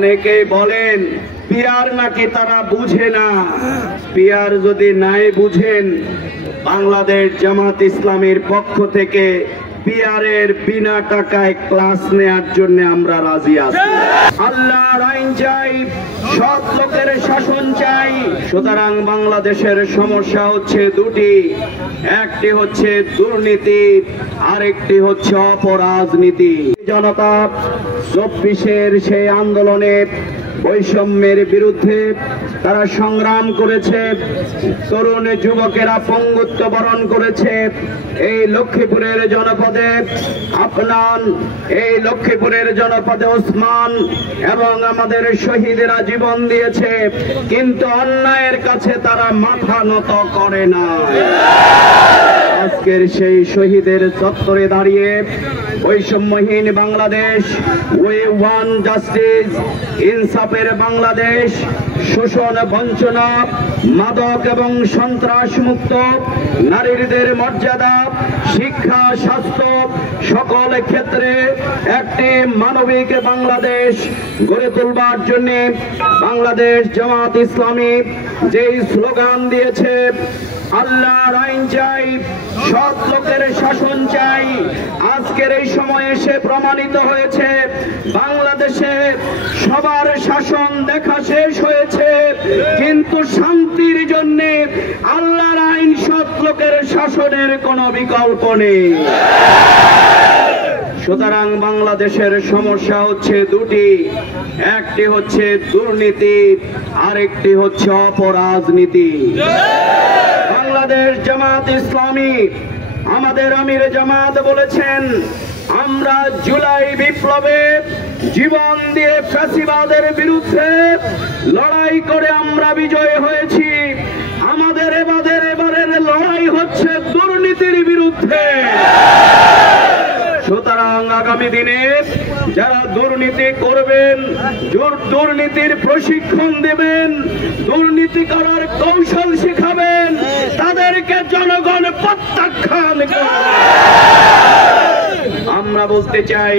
অনেকেই বলেন পিয়ার নাকি তারা বুঝে না। পিয়ার যদি নাই বুঝেন, বাংলাদেশ জামাত ইসলামের পক্ষ থেকে পিয়ারের বিনা টাকায় ক্লাস নেয়ার জন্য আমরা রাজি আছি। আল্লাহর আইন চাই, সৎ লোকের শাসন চাই। সুতরাং বাংলাদেশের সমস্যা হচ্ছে দুটি, একটি হচ্ছে দুর্নীতি, আরেকটি হচ্ছে অপরাজনীতি। জনতা 24-এর সেই আন্দোলনে বৈষম্যের বিরুদ্ধে তারা সংগ্রাম করেছে, তরুণ যুবকেরা পঙ্গুত্ব বরণ করেছে। এই লক্ষ্মীপুরের জনপদে আপনার, এই লক্ষ্মীপুরের জনপদে ওসমান এবং আমাদের শহীদেরা জীবন দিয়েছে, কিন্তু অন্যায়ের কাছে তারা মাথা নত করে না। আজকের সেই শহীদের চত্বরে দাঁড়িয়ে বৈষম্যহীন বাংলাদেশ, উই ওয়ান্ট জাস্টিস, ইনসাফের বাংলাদেশ, শোষণ বঞ্চনা, মাদক এবং সন্ত্রাস মুক্ত, নারীদের মর্যাদা, শিক্ষা, স্বাস্থ্য সকল ক্ষেত্রে একটি মানবিক বাংলাদেশ গড়ে তুলবার জন্য বাংলাদেশ জামাত ইসলামী যেই স্লোগান দিয়েছে, আল্লাহর আইন চাই, সৎ লোকের শাসন চাই, আজকের এই সময়ে এসে প্রমাণিত হয়েছে বাংলাদেশে সবার শাসন দেখা শেষ হয়েছে, কিন্তু শান্তির জন্য আল্লাহর আইন, সৎ লোকের শাসনের কোনো বিকল্প নেই। সুতরাং বাংলাদেশের সমস্যা হচ্ছে দুটি, একটি হচ্ছে দুর্নীতি, আরেকটি হচ্ছে অপরাজনীতি। বাংলাদেশ জামাত ইসলামী, আমাদের আমির জামাত বলেছেন, আমরা জুলাই বিপ্লবে জীবন দিয়ে ফ্যাসিবাদের বিরুদ্ধে লড়াই করে আমরা বিজয় হয়েছি। আমাদের এবারের লড়াই হচ্ছে দুর্নীতির বিরুদ্ধে। সুতরাং আগামী দিনে যারা দুর্নীতি করবেন, দুর্নীতির প্রশিক্ষণ দেবেন, দুর্নীতি করার কৌশল শেখাবেন, তাদেরকে জনগণ প্রত্যাখ্যান করবে। আমরা বলতে চাই,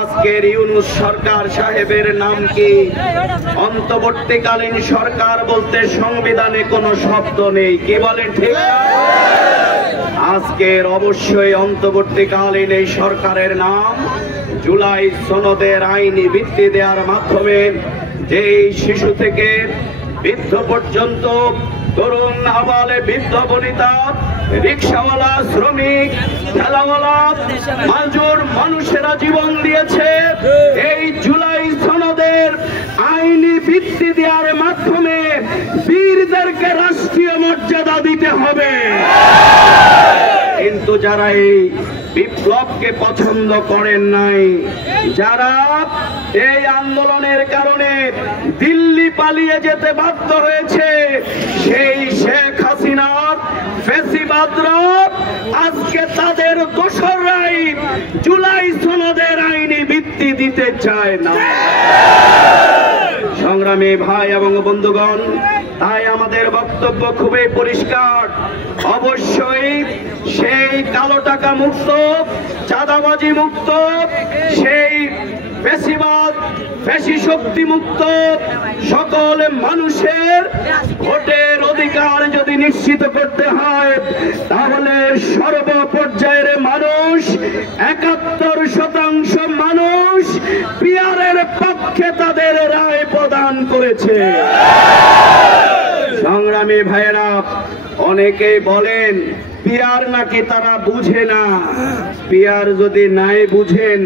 আজকের ইউনূস সরকার সাহেবের নাম কি? অন্তর্বর্তীকালীন সরকার বলতে সংবিধানে কোনো শব্দ নেই, কি বলেন ঠিক? আজকের অবশ্যই অন্তর্বর্তীকালীন এই সরকারের নাম জুলাই সনদের আইনি ভিত্তি দেওয়ার মাধ্যমে যেই শিশু থেকে বৃদ্ধ পর্যন্ত, তরুণ আবালে বৃদ্ধ বনিতা, রিক্সাওয়ালা, শ্রমিক, ঠেলাওয়ালা, মাজুর মানুষেরা জীবন দিয়েছে, এই জুলাই সনদের আইনি ভিত্তি দেওয়ার মাধ্যমে বীরদেরকে রাষ্ট্রীয় মর্যাদা দিতে হবে। কিন্তু যারা এই বিপ্লবকে পছন্দ করেন নাই, যারা এই আন্দোলনের কারণে দিল্লি পালিয়ে যেতে বাধ্য হয়েছে, সেই শেখ হাসিনার ফ্যাসিবাদরা আজকে তাদের দোসররাই জুলাই সনদের আইনি ভিত্তি দিতে চায় না। সংগ্রামী ভাই এবং বন্ধুগণ, তাই আমাদের বক্তব্য খুবই পরিষ্কার, অবশ্যই সেই কালো টাকা মুক্ত, চাঁদাবাজি মুক্ত, সেই ফ্যাসিবাদ, ফ্যাসি শক্তি মুক্ত সকল মানুষের ভোটের অধিকার যদি নিশ্চিত করতে হয়, তাহলে সর্বপর্যায়ের মানুষ, 71% মানুষ পিয়ারের পক্ষে তাদের রায় প্রদান করেছে। সংগ্রামী ভাইয়েরা, অনেকেই বলেন পিয়ার নাকি তারা বুঝে না। পিয়ার যদি নাই বুঝেন,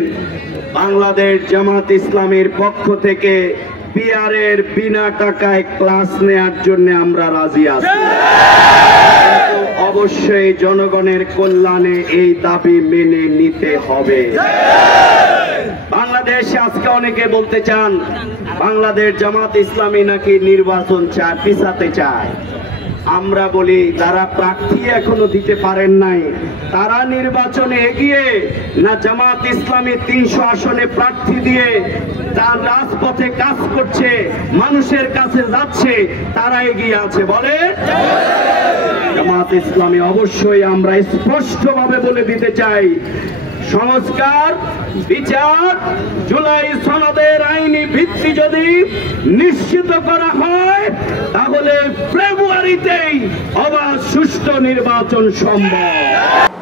বাংলাদেশ জামাত ইসলামের পক্ষ থেকে পিয়ারের বিনা টাকায় ক্লাস নেয়ার জন্য আমরা রাজি আছি। অবশ্যই জনগণের কল্যাণে এই দাবি মেনে নিতে হবে। বাংলাদেশে আজকে অনেকে বলতে চান বাংলাদেশ জামাত ইসলামী নাকি নির্বাচন চায়, পিছাতে চায়। আমরা বলি, যারা প্রার্থী এখনো দিতে পারেন নাই, তারা নির্বাচনে এগিয়ে না জামাত ইসলামী 300 আসনে প্রার্থী দিয়ে তার রাজপথে কাজ করছে, মানুষের কাছে যাচ্ছে, তারা এগিয়ে আছে? বলে জামাত ইসলামী অবশ্যই আমরা স্পষ্টভাবে বলে দিতে চাই, সংস্কার, বিচার, জুলাই সনদের আইনি ভিত্তি যদি নিশ্চিত করা হয় তাহলে ফেব্রুয়ারিতেই অবাধ সুষ্ঠু নির্বাচন সম্ভব।